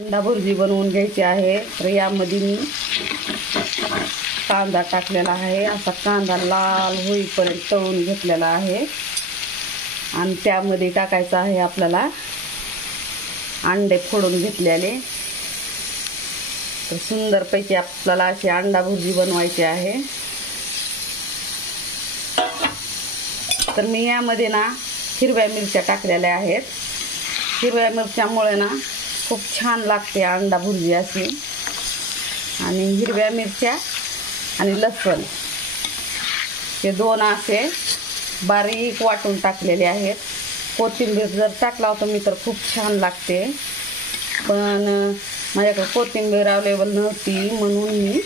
अंडा भुर्जी बनवून घ्यायची आहे। तर यामध्ये मी कांदा टाकलेला आहे। असा कांदा लाल होईपर्यंत तळून घेतलेला आहे आणि त्यामध्ये टाकायचं आहे आपल्याला अंडे फोडून घेतलेले। तर सुंदरपैकी आपल्याला अशी अंडा भुर्जी बनवायची आहे। तर मी यामध्ये ना हिरव्या मिरच्या टाकलेल्या आहेत। हिरव्या मिरच्यामुळे ना खूप छान लागते अंडा भुर्जी अशी। आणि हिरव्या मिरच्या आणि लसूण हे दोन असे बारीक वाटून टाकलेले आहेत। कोथिंबीर जर टाकला होता मी तर खूप छान लागते, पण माझ्याकडे कोथिंबीर अवेलेबल नव्हती म्हणून मी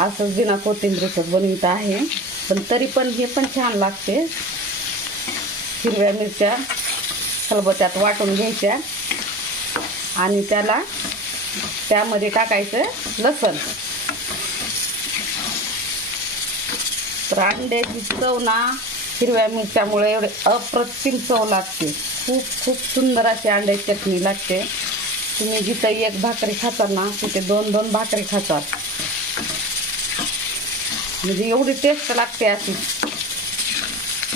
असं बिना कोथिंबीरचं बनवित आहे। पण तरी पण हे पण छान लागते। हिरव्या मिरच्या खलबत्त्यात वाटून घ्यायच्या आणि त्यामध्ये टाकायचं लसूण। तर अंड्याची चव ना हिरव्या मिरच्यामुळे एवढे अप्रतिम चव लागते। खूप सुंदर अशी अंड्याची चटणी लागते। तुम्ही जिथं एक भाकरी खातात ना तिथे 2-2 भाकरी खातात, म्हणजे एवढी टेस्ट लागते अशी।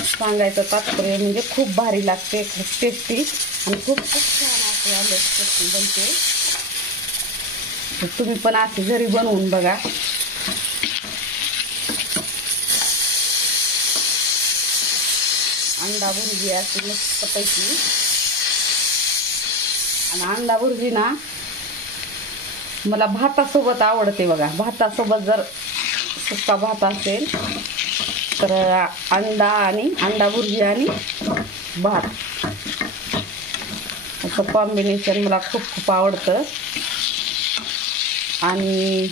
सांगायचं तात्पर्य म्हणजे खूप भारी लागते, खूप टेस्टी आणि खूप छान अशी अंड्याची चटणी बनते। तर तुम्ही पण अशी घरी बनवून बघा। अंडा भुर्जी अशी मस्तपैकी। आणि अंडा भुर्जी ना मला भातासोबत आवडते बघा। भातासोबत जर सुक्का भात असेल तर अंडा भुर्जी आणि भात असं कॉम्बिनेशन मला खूप आवडतं। आणि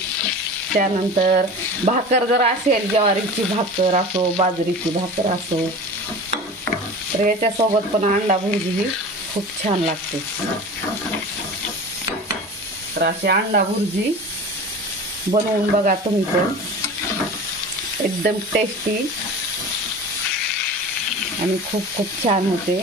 त्यानंतर भाकर जर असेल, ज्वारीची भाकर असो बाजरीची भाकर असो, तर याच्यासोबत पण अंडा भुर्जी ही खूप छान लागते। तर अशी अंडा भुर्जी बनवून बघा तुम्ही पण, एकदम टेस्टी आणि खूप छान होते।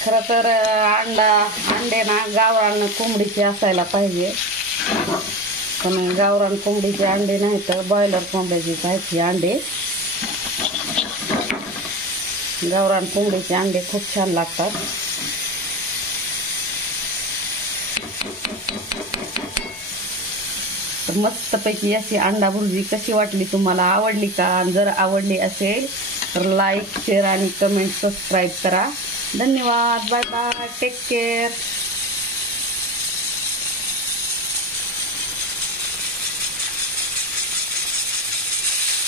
खरं तर अंडे ना गावरान कोंबडीचे असायला पाहिजे, पण गावरान कोंबडीचे अंडे नाही तर बॉयलर कोंबड्याचे आहेत हे अंडे। गावरान कोंबडीचे अंडे खूप छान लागतात। तर मस्तपैकी अशी अंडा भुर्जी कशी वाटली, तुम्हाला आवडली का? जर आवडली असेल तर लाईक, शेअर आणि कमेंट, सबस्क्राईब करा। धन्यवाद। Bye bye, take care.